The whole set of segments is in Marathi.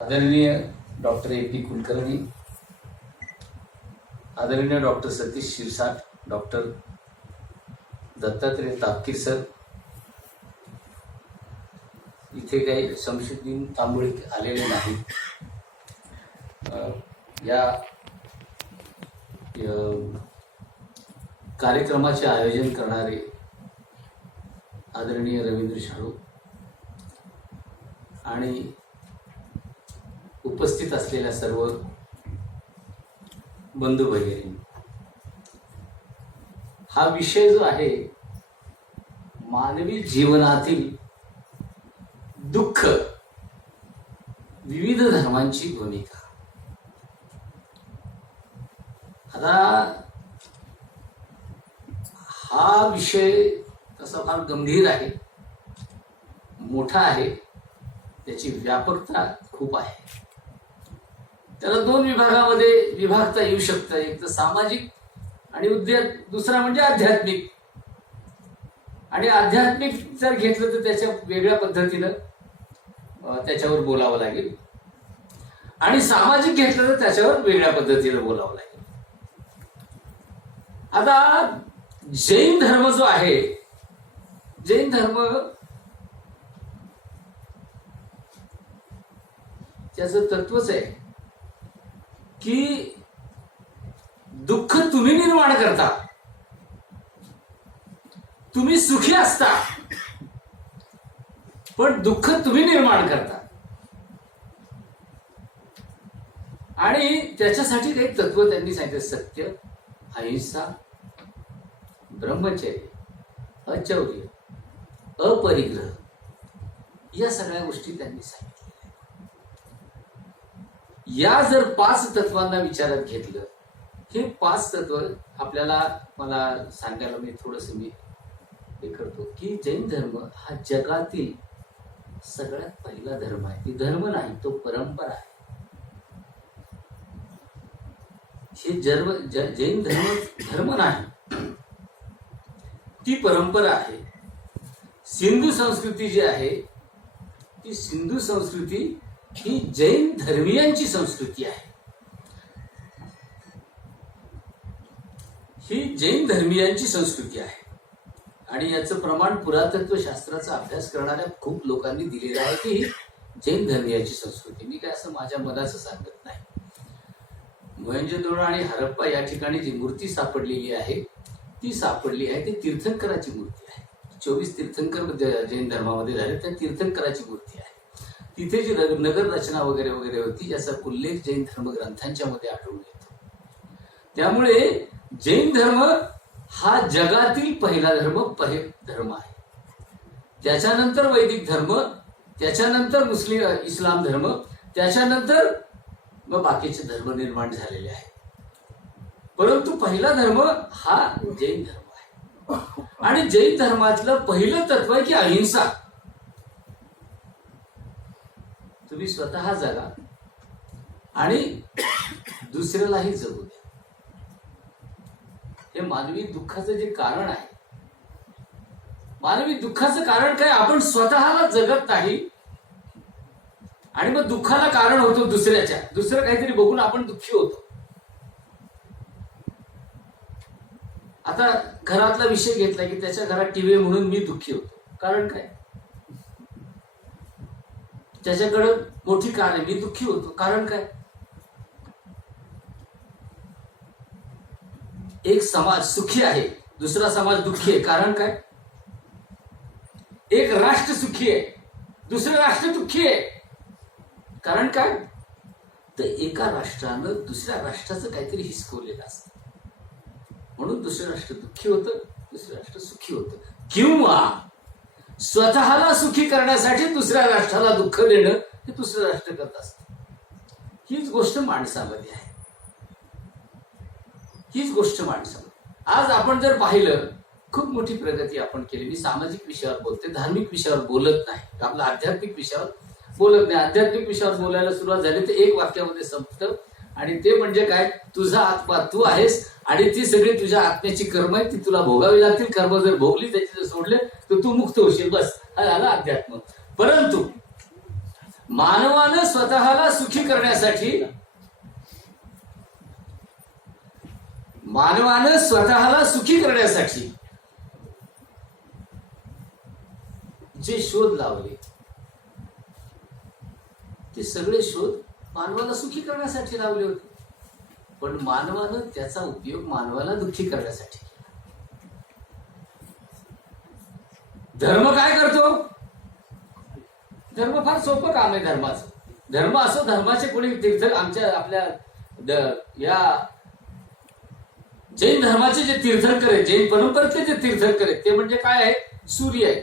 आदरणीय डॉक्टर ए.पी. कुलकर्णी, आदरणीय doctor Satish Shirsat, doctor Dattatray Tapkir sir, इथे काही शमशुद्दीन तांबोळी आलेले नाही. या कार्यक्रमाचे आयोजन करणारे आदरणीय रवींद्र शाळू आणि उपस्थित असलेल्या सर्व बंधू भगिनी, हा विषय जो आहे मानवी जीवनातील दुःख, विविध धर्मांची भूमिका. आता हा विषय तसा फार गंभीर आहे, मोठा आहे, त्याची व्यापकता खूप आहे. त्याला दोन विभागामध्ये विभागता येऊ शकतं. एक तर सामाजिक आणि दुसरा म्हणजे आध्यात्मिक. आणि आध्यात्मिक जर घेतलं तर त्याच्या वेगळ्या पद्धतीनं त्याच्यावर बोलावं लागेल, आणि सामाजिक घेतलं तर त्याच्यावर वेगळ्या पद्धतीनं बोलावं लागेल. आता जैन धर्म जो आहे, जैन धर्म त्याचं तत्वच आहे की दुःख तुम्ही निर्माण करता, तुम्ही सुखी असता, पण दुःख तुम्ही निर्माण करता. आणि त्याच्यासाठी काही तत्व त्यांनी सांगितलं. सत्य, अहिंसा, ब्रह्मचर्य, अचौर्य, अपरिग्रह, या सगळ्या गोष्टी त्यांनी सांगितल्या. या जर 5 तत्वांना विचारात घेतलं, हे 5 तत्व आपल्याला, मला सांगायला मी हे करतो की जैन धर्म हा जगातील सगळ्यात पहिला धर्म आहे. ती धर्म नाही, तो परंपरा आहे. हे जैन धर्म नाही, ती परंपरा आहे. सिंधू संस्कृती जी आहे, ती सिंधू संस्कृती ही जैन धर्मीयांची संस्कृती आहे. ही जैन धर्मीयांची संस्कृती आहे. आणि याचं प्रमाण पुरातत्व शास्त्राचा अभ्यास करणाऱ्या खूप लोकांनी दिलेलं आहे की ही जैन धर्मीयांची संस्कृती. मी काय असं माझ्या मनाचं सांगत नाही. मोहेंजोदडो आणि हरप्पा या ठिकाणी जी मूर्ती सापडलेली आहे, ती सापडली आहे, ती तीर्थंकराची मूर्ती आहे. 24 तीर्थंकर जैन धर्मामध्ये झाले, त्या तीर्थंकराची मूर्ती आहे. तिथे जी नगर रचना वगैरे वगैरे होती, याचा उल्लेख जैन धर्म ग्रंथांच्या मध्ये आढळून येतो. त्यामुळे जैन धर्म हा जगातील पहिला धर्म आहे. त्याच्यानंतर वैदिक धर्म, त्याच्यानंतर इस्लाम धर्म, त्याच्यानंतर मग बाकीचे धर्म निर्माण झालेले आहेत. परंतु पहिला धर्म हा जैन धर्म आहे. आणि जैन धर्मातलं पहिलं तत्व आहे की अहिंसा. तुम्ही स्वतः जगा आणि दुसऱ्यालाही जगू द्या. हे मानवी दुःखाचं जे कारण आहे, मानवी दुःखाचं कारण काय? आपण स्वतःला जगत नाही आणि मग दुःखाला कारण होतो दुसरं काहीतरी बघून आपण दुःखी होतो. आता घरातला विषय घेतला की त्याच्या घरात टीव्ही म्हणून मी दुःखी होतो. कारण काय? त्याच्याकडे मोठी कार आहे, मी दुःखी होतो. कारण काय? एक समाज सुखी आहे, दुसरा समाज दुःखी आहे. कारण काय? एक राष्ट्र सुखी आहे, दुसरं राष्ट्र दुःखी आहे. कारण काय? तर एका राष्ट्रानं दुसऱ्या राष्ट्राचं काहीतरी हिसकवलेलं असतं, म्हणून दुसरं राष्ट्र दुःखी होतं, दुसरं राष्ट्र सुखी होतं. किंवा स्वतःला सुखी करण्यासाठी दुसऱ्या राष्ट्राला दुःख देणं हे दुसरं राष्ट्र करत असतं. हीच गोष्ट माणसामध्ये आहे. हीच गोष्ट माणसामध्ये. आज आपण जर पाहिलं, खूप मोठी प्रगती आपण केली. मी सामाजिक विषयावर बोलते, धार्मिक विषयावर बोलत नाही, आपल्या आध्यात्मिक विषयावर बोलत नाही. आध्यात्मिक विषयावर बोलायला सुरुवात झाली तर एक वाक्यामध्ये संपतं, आणि ते म्हणजे काय? तुझा आत्मा तू आहेस आणि ती सगळी तुझ्या आत्म्याची कर्म आहे, ती तुला भोगावी लागतील. कर्म जर भोगली, त्याचे जर सोडले तर तू मुक्त होशील. बस, हा झाला अध्यात्म. परंतु मानवानं स्वतःला सुखी करण्यासाठी, मानवानं स्वतःला सुखी करण्यासाठी जे शोध लावले ते सगळे शोध मानवाला सुखी करण्यासाठी लावले होते, पण मानवानं त्याचा उपयोग मानवाला दुःखी करण्यासाठी केला. धर्म काय करतो? धर्म फार सोपं काम आहे धर्माचं. धर्म असो, धर्माचे कोणी तीर्थ आमच्या आपल्या या जैन धर्माचे जे तीर्थंकर आहेत, जैन परंपरेतले जे तीर्थंकर आहेत ते म्हणजे काय आहे? सूर्य आहे.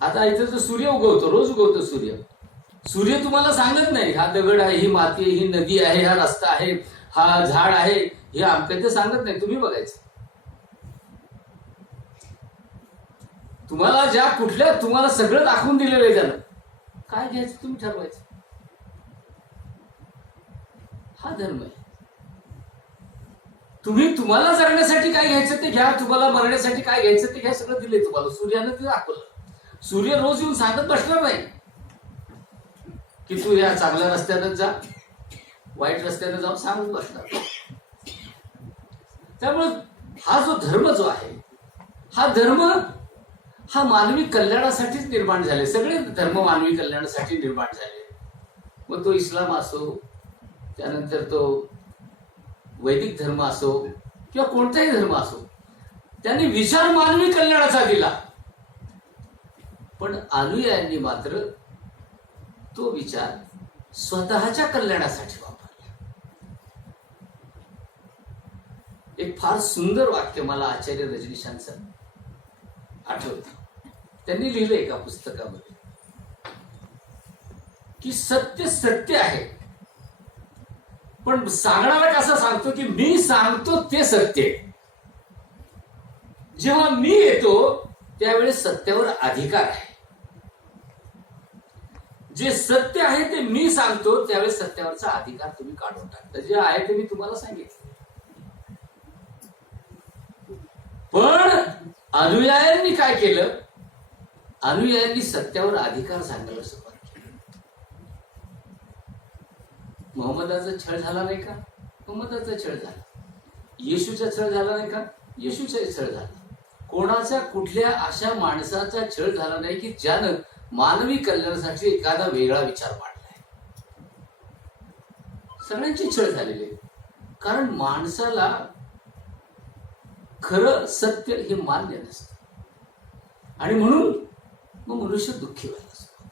आता इथं जो सूर्य उगवतो, रोज उगवतो सूर्य. सूर्य तुम्हाला सांगत नाही हा दगड आहे, ही माती आहे, ही नदी आहे, हा रस्ता आहे, हा झाड आहे, हे आमच्या ते सांगत नाही. तुम्ही बघायचं. तुम्हाला ज्या कुठल्या तुम्हाला सगळं दाखवून दिलेलं आहे त्यानं, काय घ्यायचं तुम्ही ठरवायचं. हा धर्म आहे. तुम्ही तुम्हाला जगण्यासाठी काय घ्यायचं ते घ्या, तुम्हाला मरण्यासाठी काय घ्यायचं ते घ्या, सगळं दिलंय तुम्हाला. सूर्यानं ते दाखवलं. सूर्य रोज येऊन सांगत बसणार नाही की तू या चांगल्या रस्त्यानं जा, वाईट रस्त्यानं जाऊन सांगत बसणार. त्यामुळे हा जो धर्म जो आहे, हा धर्म हा मानवी कल्याणासाठीच निर्माण झाले. सगळे धर्म मानवी कल्याणासाठी निर्माण झाले. मग तो इस्लाम असो, त्यानंतर तो वैदिक धर्म असो किंवा कोणताही धर्म असो, त्यांनी विचार मानवी कल्याणाचा दिला. पण अनुयायांनी मात्र तो विचार स्वतःच्या कल्याणासाठी वापरला. एक फार सुंदर वाक्य मला आचार्य रजनीशांचं आठवतं. त्यांनी लिहिलं एका पुस्तकामध्ये की सत्य सत्य आहे, पण सांगणारा कसा सांगतो की मी सांगतो ते सत्य आहे. जेव्हा मी येतो त्यावेळेस सत्यावर अधिकार आहे. जे सत्य आहे ते मी सांगतो त्यावेळेस सत्यावरचा अधिकार तुम्ही काढून टाकता. जे आहे ते मी तुम्हाला सांगितलं. पण अनुयायांनी काय केलं? अनुयायांनी सत्यावर अधिकार सांगायला सुरुवात केली. मोहम्मदाचा छळ झाला नाही का? मोहम्मदाचा छळ झाला. येशूचा छळ झाला नाही का? येशूचा छळ झाला. कोणाचा कुठल्या अशा माणसाचा छळ झाला नाही की ज्यानं मानवी कल्याणासाठी एखादा वेगळा विचार मांडलाय. सगळ्यांचे छळ झालेले. कारण माणसाला खरं सत्य हे मान्य नसतं आणि म्हणून मग मनुष्य दुःखी व्हायला असतो.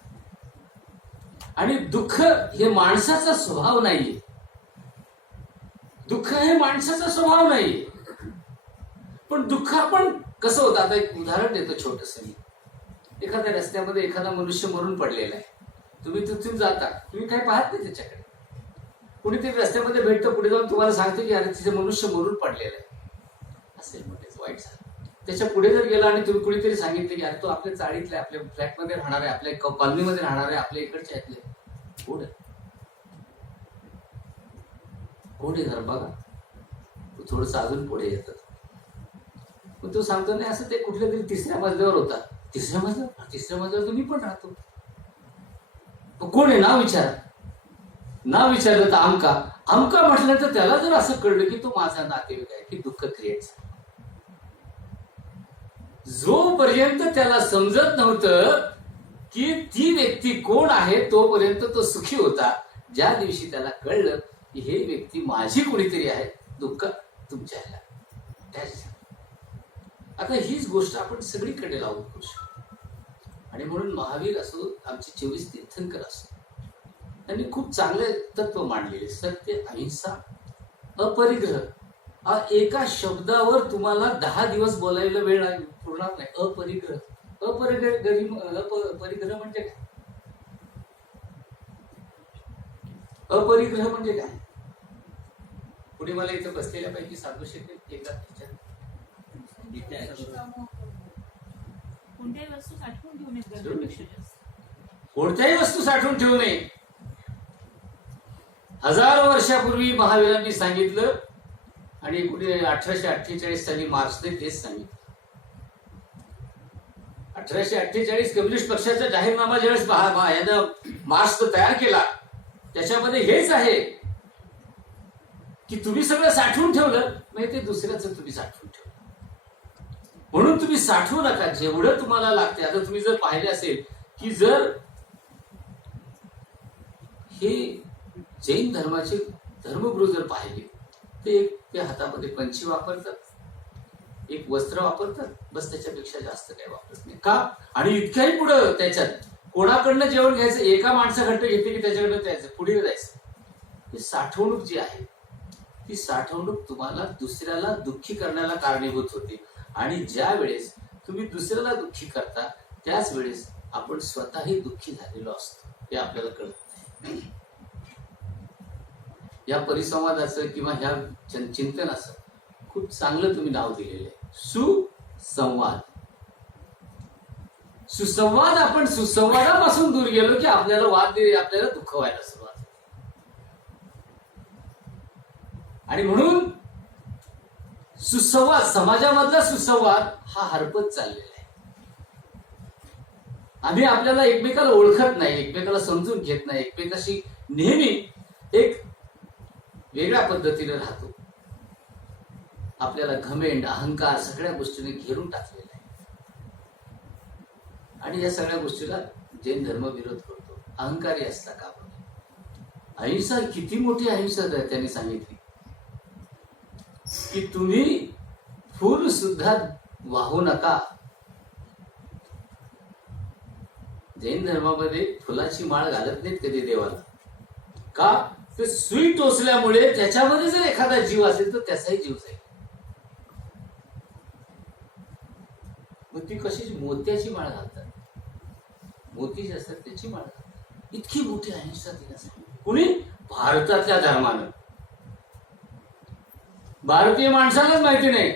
आणि दुःख हे माणसाचा स्वभाव नाहीये. दुःख हे माणसाचा स्वभाव नाहीये. पण दुःख आपण कसं होतं? आता एक उदाहरण देतो छोटस मी. एखाद्या रस्त्यामध्ये एखादा मनुष्य मरून पडलेला आहे. तुम्ही तिथून जाता, तुम्ही काही पाहत नाही त्याच्याकडे. कुणीतरी रस्त्यामध्ये भेटतं, पुढे जाऊन तुम्हाला सांगतो की अरे तिथे मनुष्य मरून पडलेला आहे. असेल म्हणजे वाईट झालं. त्याच्या पुढे जर गेला आणि तुम्ही कुणीतरी सांगितलं की अरे तो आपल्या चाळीतला, आपल्या फ्लॅटमध्ये राहणार आहे, आपल्या कॉलनीमध्ये राहणार आहे, आपल्या इकडच्या आहेत. कोण आहे? कोण आहे जरा बघा. तो थोडस अजून पुढे येतात. मग तो सांगतो नाही असं ते कुठल्या तरी तिसऱ्या मजल्यावर होता. तिसऱ्या मजल्यावर तुम्ही पण राहतो. कोण आहे? नाव विचारा. नाव विचारलं तर आमका म्हटलं तर त्याला जर असं कळलं की तो माझा नातेवाईक आहे की दुःख क्रिएट झालं. जोपर्यंत त्याला समजत नव्हतं की ती व्यक्ती कोण आहे तोपर्यंत तो सुखी होता. ज्या दिवशी त्याला कळलं की हे व्यक्ती माझी कुणीतरी आहे, दुःख तुमच्या ह्याला. आता हीच गोष्ट आपण सगळीकडे लागू करू शकतो. आणि म्हणून महावीर असो, आमचे 24 तीर्थंकर असो, त्यांनी खूप चांगले तत्व मांडलेले. सत्य, अहिंसा, अपरिग्रह. एका शब्दावर तुम्हाला 10 दिवस बोलायला वेळ पुरणार नाही. अपरिग्रह. अपरिग्रह म्हणजे काय? अपरिग्रह म्हणजे काय? पुढे मला इथं बसलेल्यापैकी सांगू शकेल एकदा? कोणत्याही वस्तू साठवून ठेवू नये. हजारो वर्षापूर्वी महावीरांनी सांगितलं आणि पुढे 1848 साली मार्क्सने तेच सांगितलं. 1848 कम्युनिस्ट पक्षाचा जाहीरनामा ज्यावेळेस यानं मार्क्स तयार केला, त्याच्यामध्ये हेच आहे की तुम्ही सगळं साठवून ठेवलं, म्हणजे ते दुसऱ्याचं तुम्ही साठवून ठेवलं. म्हणून तुम्ही साठवू नका, जेवढं तुम्हाला लागते. आता तुम्ही जर पाहिले असेल की जर हे जैन धर्माचे धर्मगुरू जर पाहिले, ते हातामध्ये पंची वापरतात, एक वस्त्र वापरतात, बस त्याच्यापेक्षा जास्त काही वापरत नाही. का? आणि इतक्याही पुढं त्याच्यात कोणाकडनं जेवण घ्यायचं, एका माणसाकडनं घेतले की त्याच्याकडनं द्यायचं, पुढे जायचं. ही साठवणूक जी आहे, ती साठवणूक तुम्हाला दुसऱ्याला दुःखी करण्याला कारणीभूत होते. आणि ज्या वेळेस तुम्ही दुसऱ्याला दुःखी करता, त्याच वेळेस आपण स्वतःही दुःखी झालेलो असतो, हे आपल्याला कळत नाही. या परिसंवादाचं किंवा ह्या चिंतनाचं खूप चांगलं तुम्ही नाव दिलेलं आहे, सुसंवाद. सुसंवाद. आपण सुसंवादापासून दूर गेलो की आपल्याला आपल्याला दुःख व्हायला सुरुवात होते. आणि म्हणून सुसंवाद, समाजामधला सुसंवाद हा हरपत चाललेला आहे. आम्ही आपल्याला एकमेकाला ओळखत नाही, एकमेकाला समजून घेत नाही, एकमेकाशी नेहमी एक वेगळ्या पद्धतीने राहतो. आपल्याला घमेंड, अहंकार सगळ्या गोष्टीने घेरून टाकलेला आहे. आणि या सगळ्या गोष्टीला जैन धर्म विरोध करतो. अहंकारी असता का? अहिंसा किती मोठी अहिंसा त्यांनी सांगितली की तुम्ही फूल सुद्धा वाहू नका. जैन धर्मामध्ये फुलाची माळ घालत नाहीत कधी देवाला. का? ते सुई टोचल्यामुळे त्याच्यामध्ये जर एखादा जीव असेल तर त्याचाही जीव जाईल. मग ती कशी मोत्याची माळ घालतात, मोती जे असतात त्याची माळ घालतात. इतकी मोठी अहिंसा तिला सांगितली. कुणी? भारतातल्या धर्मानं. भारतीय माणसालाच माहिती नाही,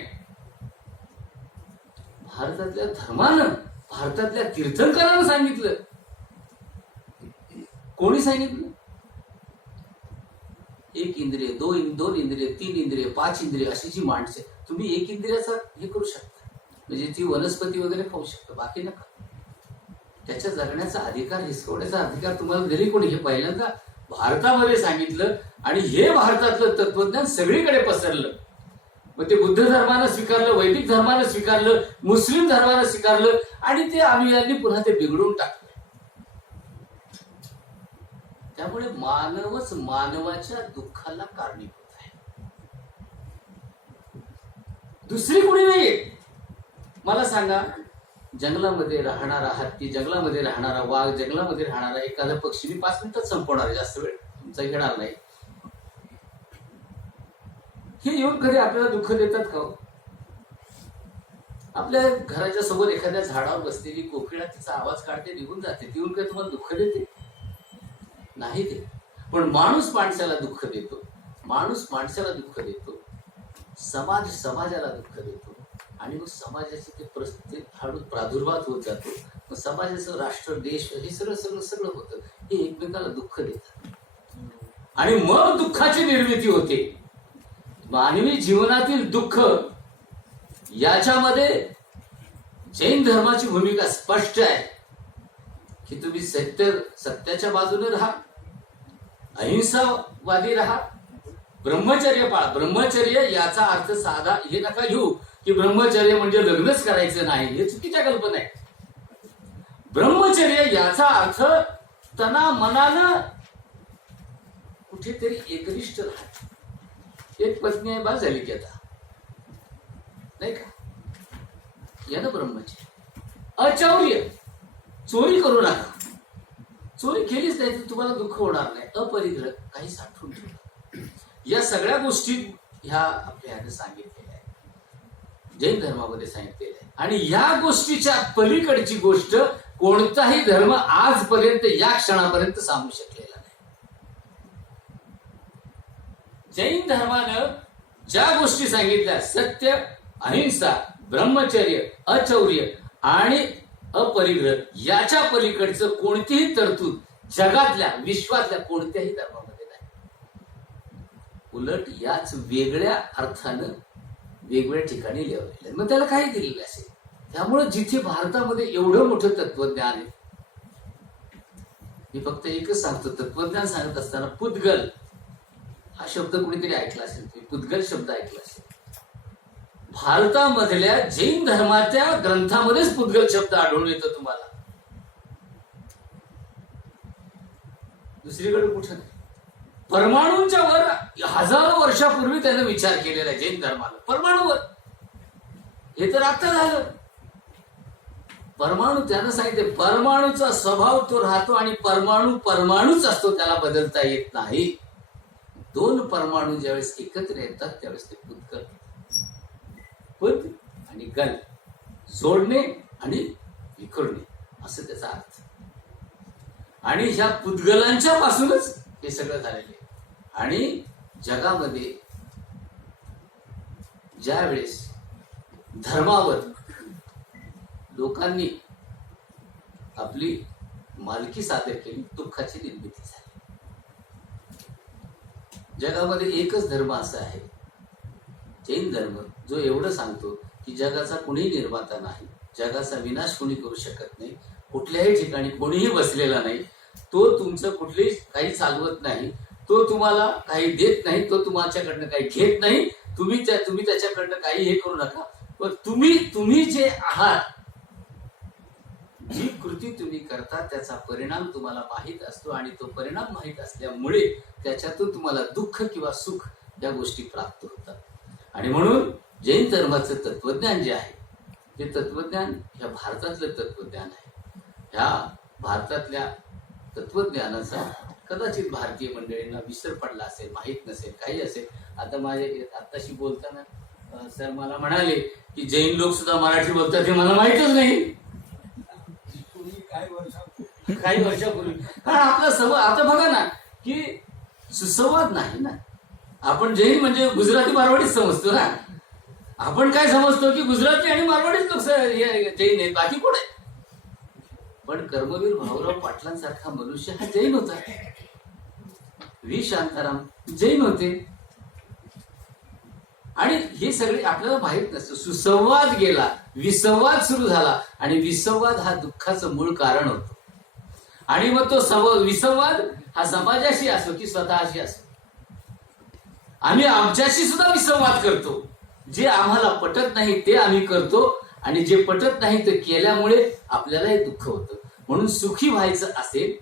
भारतातल्या धर्मानं, भारतातल्या तीर्थंकरांना सांगितलं. कोणी सांगितलं? एक इंद्रिय, दोन इंद्रिय, 3 इंद्रिय, 5 इंद्रिय अशी जी माणसे, तुम्ही एक इंद्रियाचा हे करू शकता, म्हणजे ती वनस्पती वगैरे खाऊ शकता, बाकी नका. त्याच्या जगण्याचा अधिकार, हिसकवण्याचा अधिकार तुम्हाला दिली कोणी? हे पहिल्यांदा भारतामध्ये सांगितलं. आणि हे भारतातलं तत्वज्ञान सगळीकडे पसरलं. मग ते बुद्ध धर्मानं स्वीकारलं, वैदिक धर्मानं स्वीकारलं, मुस्लिम धर्मानं स्वीकारलं, आणि ते अनुयायांनी पुन्हा ते बिघडून टाकलं. त्यामुळे मानवच मानवाच्या दुःखाला कारणीभूत आहे, दुसरी कोणी नाहीये. मला सांगा, जंगलामध्ये राहणारा हत्ती, जंगलामध्ये राहणारा वाघ, जंगलामध्ये राहणारा एखादा पक्षी, मी 5 मिनिटात संपवणार, जास्त वेळ तुमचा घेणार नाही. हे येऊन कधी आपल्याला दुःख देतात का? आपल्या घराच्या समोर एखाद्या झाडावर बसलेली कोकिळा तिचा आवाज काढते, निघून जाते, ती येऊन काही तुम्हाला दुःख देते? नाही ते. पण माणूस माणसाला दुःख देतो, माणूस माणसाला दुःख देतो, समाज समाजाला दुःख देतो. आणि मग समाजाचे ते परिस्थिती हळू प्रादुर्भाव होत जातो. मग समाजाचं, राष्ट्र, देश, हे सगळं सगळं सगळं होतं. हे एकमेकाला दुःख देतात आणि मग दुःखाची निर्मिती होते. मानवी जीवनातील दुःख, याच्यामध्ये जैन धर्माची भूमिका स्पष्ट आहे की तुम्ही सत्याच्या बाजूने राहा, अहिंसावादी राहा, ब्रह्मचर्य पाळा. ब्रह्मचर्य याचा अर्थ साधा हे नका घेऊ की ब्रह्मचर्य म्हणजे लग्नच करायचं नाही, हे चुकीच्या कल्पना आहे. ब्रह्मचर्य याचा अर्थ तना मनानं कुठेतरी एकनिष्ठ राहत. एक पत्नी आहे, बास झाली की आता, नाही का? यानं ब्रह्मचर्य. अचौर्य, चोरी करू नका. चोरी केलीच नाही तर तुम्हाला दुःख होणार नाही. अपरिग्रह, काही साठवून ठेवा. या सगळ्या गोष्टी ह्या आपल्या ह्यानं सांगितलेल्या आहेत, जैन धर्मामध्ये सांगितलेल्या आहे. आणि या गोष्टीच्या पलीकडची गोष्ट कोणताही धर्म आजपर्यंत, या क्षणापर्यंत सांगू शकलेला नाही. जैन धर्मानं ज्या गोष्टी सांगितल्या, सत्य, अहिंसा, ब्रह्मचर्य, अचौर्य आणि अपरिग्रह, याच्या पलीकडचं कोणतीही तरतूद जगातल्या, विश्वातल्या कोणत्याही धर्मामध्ये नाही. उलट याच वेगळ्या अर्थानं वेगवेगळ्या ठिकाणी लिहिलेलं. मग त्याला काय दिलेलं असेल? त्यामुळे जिथे भारतामध्ये एवढं मोठं तत्वज्ञान आहे, मी फक्त एकच सांगतो, तत्वज्ञान सांगत असताना पुद्गल हा शब्द कुणीतरी ऐकला असेल, पुद्गल शब्द ऐकला असेल. भारतामधल्या जैन धर्माच्या ग्रंथामध्येच पुद्गल शब्द आढळून येतो तुम्हाला, दुसरीकडे कुठं नाही. परमाणूंच्या वर हजारो वर्षापूर्वी त्यानं विचार केलेला आहे जैन धर्माला, परमाणूवर. हे तर आता झालं. परमाणू त्यानं सांगितले, परमाणूचा स्वभाव तो राहतो आणि परमाणू परमाणूच असतो, त्याला बदलता येत नाही. दोन परमाणू ज्यावेळेस एकत्र येतात त्यावेळेस ते पुद्गल, पुद आणि गल, जोडणे आणि विखुरणे असं त्याचा अर्थ. आणि ह्या पुद्गलांच्या पासूनच हे सगळं झालेलं आहे. आणि जगामध्ये ज्या वेळेस धर्मावर लोकांनी आपली मालकी सादर केली, दुःखाची निर्मिती झाली. जगामध्ये एकच धर्म असा आहे, जैन धर्म, जो एवढं सांगतो की जगाचा कोणीही निर्माता नाही, जगाचा विनाश कोणी करू शकत नाही, कुठल्याही ठिकाणी कोणीही बसलेला नाही, तो तुमचं कुठलेही काही चालवत नाही, तो तुम्हाला काही देत नाही, तो तुमच्याकडनं काही घेत नाही, तुम्ही त्याच्याकडनं काही हे करू नका. पण तुम्ही जे आहात, जी कृती तुम्ही करता त्याचा परिणाम तुम्हाला माहीत असतो आणि तो परिणाम माहीत असल्यामुळे त्याच्यातून तुम्हाला दुःख किंवा सुख या गोष्टी प्राप्त होतात. आणि म्हणून जैन धर्माचं तत्वज्ञान जे आहे ते तत्वज्ञान ह्या भारतातलं तत्वज्ञान आहे. ह्या भारतातल्या तत्वज्ञानाचा कदाचित भारतीय मंडळींना विसर पडला असेल, माहीत नसेल, काही असेल. आता आत्ताशी बोलताना सर मला म्हणाले की जैन लोक सुद्धा मराठी बोलतात, हे मला माहीतच नाही. काही वर्षापूर्वी, कारण आपला आता बघा ना की सुसंवाद नाही ना. आपण जैन म्हणजे गुजराती मारवाडीच समजतो ना. आपण काय समजतो की गुजराती आणि मारवाडीच लोक जैन आहेत, बाकी कोण आहे. पण कर्मवीर भाऊराव पाटलांसारखा मनुष्य हा जैन होता. व्ही शांताराम जैन होते. आणि हे सगळे आपल्याला माहित नसतं. सुसंवाद गेला, विसंवाद सुरू झाला आणि विसंवाद हा दुःखाचं मूळ कारण होतो. आणि मग तो विसंवाद हा समाजाशी असो की स्वतःशी असो, आम्ही आमच्याशी सुद्धा विसंवाद करतो. जे आम्हाला पटत नाही ते आम्ही करतो आणि जे पटत नाही ते केल्यामुळे आपल्यालाही दुःख होतं. म्हणून सुखी व्हायचं असेल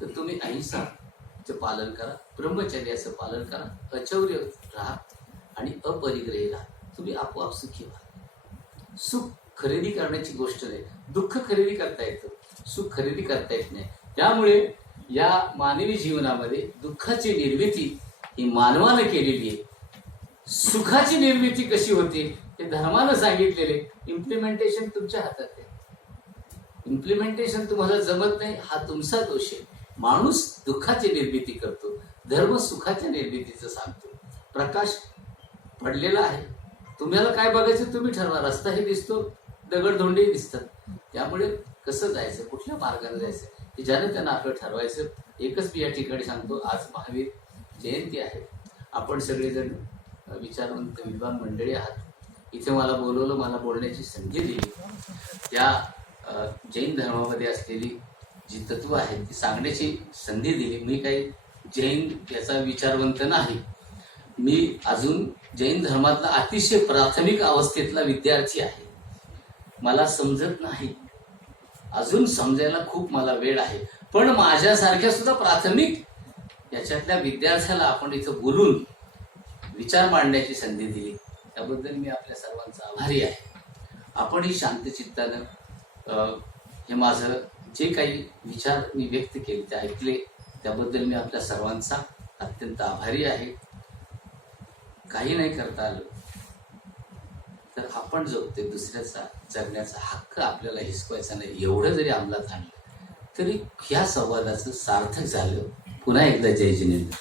तर तुम्ही अहिंसाचं पालन करा, ब्रह्मचर्याचं पालन करा, अचौर्य राहा आणि अपरिग्रही राहा. तुम्ही आपोआप सुखी व्हा. सुख खरेदी करण्याची गोष्ट नाही. दुःख खरेदी करता येतं, सुख खरेदी करता येत नाही. त्यामुळे या मानवी जीवनामध्ये दुःखाची निर्मिती ही मानवानं केलेली आहे. सुखाची निर्मिती कशी होते हे धर्मानं सांगितलेले. इम्प्लिमेंटेशन तुमच्या हातात आहे. इम्प्लिमेंटेशन तुम्हाला जमत नाही हा तुमचा दोष आहे. माणूस दुःखाची निर्मिती करतो, धर्म सुखाच्या निर्मितीचं सांगतो. प्रकाश पडलेला आहे, तुम्हाला काय बघायचं तुम्ही ठरवा. रस्ताही दिसतो, दगडधोंडेही दिसतात. त्यामुळे कसं जायचं, कुठल्या मार्गाने जायचं हे ज्यानं त्यांना आपलं ठरवायचं. एकच मी या ठिकाणी सांगतो, आज महावीर जयंती आहे. आपण सगळेजण विचारवंत विद्वान मंडळी आहात. इथे मला बोलवलं, मला बोलण्याची संधी दिली. त्या जैन धर्मामध्ये असलेली जी तत्व आहेत ती सांगण्याची संधी दिली. मी काही जैन याचा विचारवंत नाही. मी अजून जैन धर्मातला अतिशय प्राथमिक अवस्थेतला विद्यार्थी आहे. मला समजत नाही, अजून समजायला खूप मला वेळ आहे. पण माझ्यासारख्या सुद्धा प्राथमिक याच्यातल्या विद्यार्थ्याला आपण इथं बोलून विचार मांडण्याची संधी दिली, त्याबद्दल मी आपल्या सर्वांचा आभारी आहे. आपणही शांतचित्तानं हे माझं जे काही विचार मी व्यक्त केले ते ऐकले, त्याबद्दल मी आपल्या सर्वांचा अत्यंत आभारी आहे. काही नाही करता आलं तर आपण जो ते दुसऱ्याचा जगण्याचा हक्क आपल्याला हिसकवायचा नाही, एवढं जरी अंमलात आणलं तरी ह्या संवादाचं सार्थक झालं. पुन्हा एकदा जय जिनेंद्र.